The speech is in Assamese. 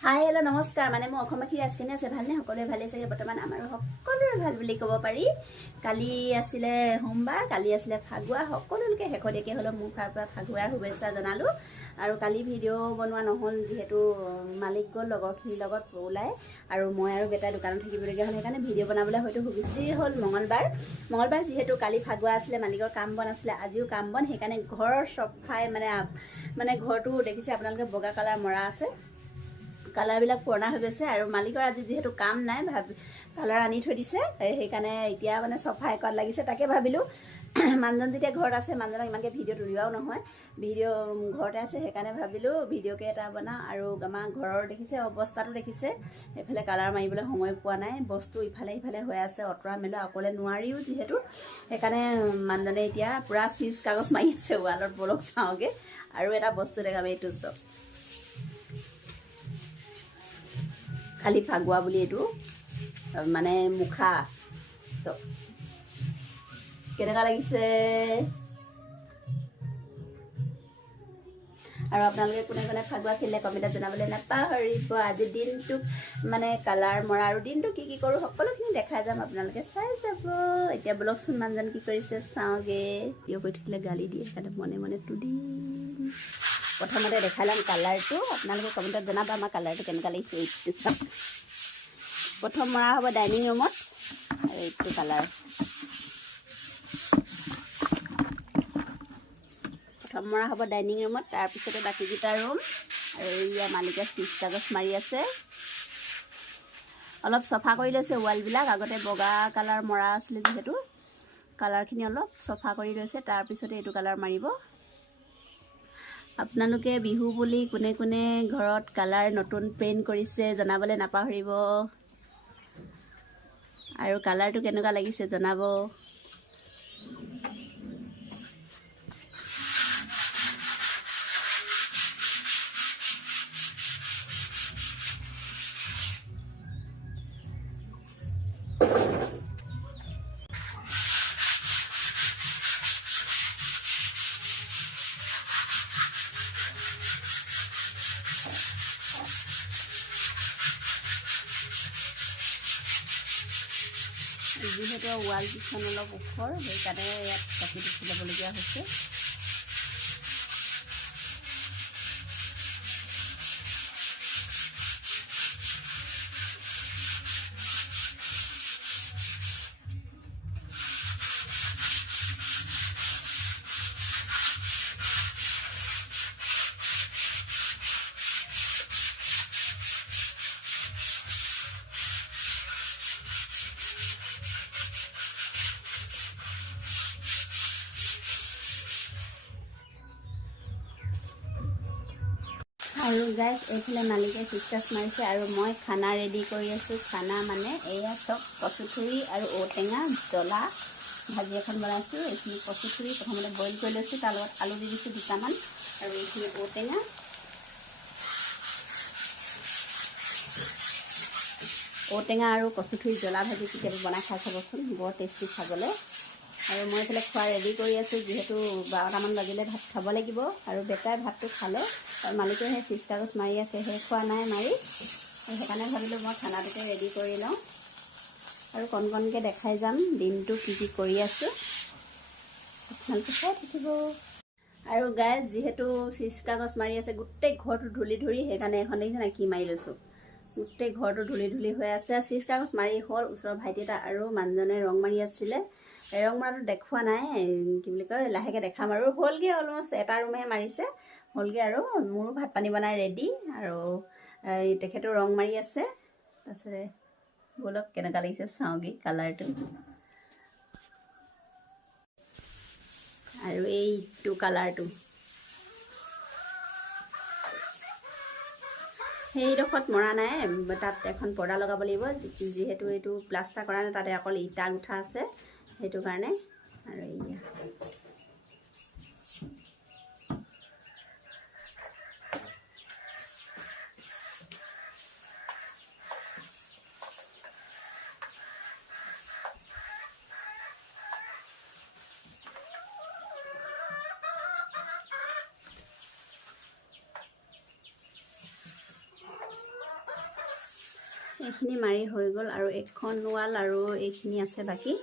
হাই হেল্ল' নমস্কাৰ মানে মই অসমবাসী ৰাজকিনী আছে ভালনে সকলোৱে ভালে চাগে বৰ্তমান আমাৰো সকলোৰে ভাল বুলি ক'ব পাৰি কালি আছিলে সোমবাৰ কালি আছিলে ফাগুৱা সকলোকে শেষতীয়াকৈ হ'লেও মোৰ ফালৰ পৰা ফাগুৱাৰ শুভেচ্ছা জনালোঁ আৰু কালি ভিডিঅ' বনোৱা নহ'ল যিহেতু মালিক গ'ল লগৰখিনিৰ লগত ওলাই আৰু মই আৰু বেটা দোকানত থাকিবলগীয়া হ'ল সেইকাৰণে ভিডিঅ' বনাবলৈ হয়তো সুবিধি হ'ল মঙলবাৰ যিহেতু কালি ফাগুৱা আছিলে মালিকৰ কাম বন আছিলে আজিও কাম বন সেইকাৰণে ঘৰৰ চফাই মানে ঘৰটো দেখিছে আপোনালোকে বগা কালাৰ মৰা আছে কালাৰবিলাক পুৰণা হৈ গৈছে আৰু মালিকৰ আজি যিহেতু কাম নাই কালাৰ আনি থৈ দিছে সেইকাৰণে এতিয়া মানে চফাই কৰাত লাগিছে তাকে ভাবিলোঁ মানুহজন যেতিয়া ঘৰত আছে মানুহজনক ইমানকৈ ভিডিঅ' তুলিবাও নহয় ভিডিঅ' ঘৰতে আছে সেইকাৰণে ভাবিলোঁ ভিডিঅ'কে এটা বনাওঁ আৰু আমাৰ ঘৰৰ দেখিছে অৱস্থাটো দেখিছে এইফালে কালাৰ মাৰিবলৈ সময় পোৱা নাই বস্তু ইফালে সিফালে হৈ আছে অঁতৰা মেলা অকলে নোৱাৰিও যিহেতু সেইকাৰণে মানুহজনে এতিয়া পূৰা চিজ কাগজ মাৰি আছে ৱালত বলক চাওঁগৈ আৰু এটা বস্তু দেখাম এইটো চব খালি ফাগুৱা বুলি এইটো মানে মুখা চব কেনেকুৱা লাগিছে আৰু আপোনালোকে কোনে কোনে ফাগুৱা খেলিলে কমেণ্টত জনাবলৈ নাপাহৰিব আজিৰ দিনটো মানে কালাৰ মৰা আৰু দিনটো কি কৰোঁ সকলোখিনি দেখাই যাম আপোনালোকে চাই যাব এতিয়া বলকচোন মানুহজন কি কৰিছে চাওঁগৈ কিয় কৰি থাকিলে গালি দিয়ে সেইকাৰণে মনে মনে তুলিম প্ৰথমতে দেখাই ল'ম কালাৰটো আপোনালোকে কমেণ্টত জনাব আমাৰ কালাৰটো কেনেকুৱা লাগিছে এইটো চাওক প্ৰথম মৰা হ'ব ডাইনিং ৰুমত আৰু এইটো কালাৰ প্ৰথম মৰা হ'ব ডাইনিং ৰুমত তাৰপিছতে বাকীকেইটা ৰুম আৰু এয়া মালিকে চিজ কাগজ মাৰি আছে অলপ চফা কৰি লৈছে ৱালবিলাক আগতে বগা কালাৰ মৰা আছিলে যিহেতু কালাৰখিনি অলপ চফা কৰি লৈছে তাৰপিছতে এইটো কালাৰ মাৰিব আপোনালোকে বিহু বুলি কোনে কোনে ঘৰত কালাৰ নতুন পেইণ্ট কৰিছে জনাবলৈ নাপাহৰিব আৰু কালাৰটো কেনেকুৱা লাগিছে জনাব যিহেতু ৱাল কিখন অলপ ওখৰ সেইকাৰণে ইয়াত কাটি দেখি ল'বলগীয়া হৈছে আৰু গাইজ এইফালে মালিকে চিজ মাৰিছে আৰু মই খানা ৰেডি কৰি আছোঁ খানা মানে এয়া চব কচুথুৰি আৰু ঔটেঙা জ্বলা ভাজি এখন বনাইছোঁ এইখিনি কচুথুৰি প্ৰথমতে বইল কৰি লৈছোঁ তাৰ লগত আলু দি দিছোঁ দুটামান আৰু এইখিনি ঔটেঙা আৰু কচুথুৰি জ্বলা ভাজি কেতিয়াবা বনাই খাই চাবচোন বৰ টেষ্টি খাবলৈ আৰু মই এইফালে খোৱা ৰেডি কৰি আছোঁ যিহেতু 12টামান বাজিলে ভাত খাব লাগিব আৰু বেটাই ভাতটো খালে আৰু মালিকে সেই চিজ কাগজ মাৰি আছে সেই খোৱা নাই মাৰি সেইকাৰণে ভাবিলোঁ মই খানাটোকে ৰেডি কৰি লওঁ আৰু কণ কণকৈ দেখাই যাম দিনটো কি কৰি আছোঁ আপোনালোকে চাই থাকিব আৰু গাইজ যিহেতু চিজ কাগজ মাৰি আছে গোটেই ঘৰটো ধূলি ধৰি সেইকাৰণে এখন দেখিছে নাই কি মাৰি লৈছোঁ গোটেই ঘৰটো ধূলি হৈ আছে চিজ কাগজ মাৰি হ'ল ওচৰৰ ভাইটি এটা আৰু মানুহজনে ৰং মাৰি আছিলে ৰং মৰাটো দেখুওৱা নাই কি বুলি কয় লাহেকৈ দেখাম আৰু হ'লগৈ অলমষ্ট এটা ৰুমহে মাৰিছে হ'লগৈ আৰু মোৰো ভাত পানী বনাই ৰেডি আৰু তেখেতো ৰং মাৰি আছে তাৰপিছতে ব'লক কেনেকুৱা লাগিছে চাওঁগৈ কালাৰটো আৰু এইটো কালাৰটো সেইডোখৰত মৰা নাই তাত এখন পৰ্দা লগাব লাগিব যিহেতু এইটো প্লাষ্টাৰ কৰা নাই তাতে অকল ইটা উঠা আছে সেইটো কাৰণে আৰু এয়া এইখিনি মাৰি হৈ গ'ল আৰু এখন ৱাল আৰু এইখিনি আছে বাকী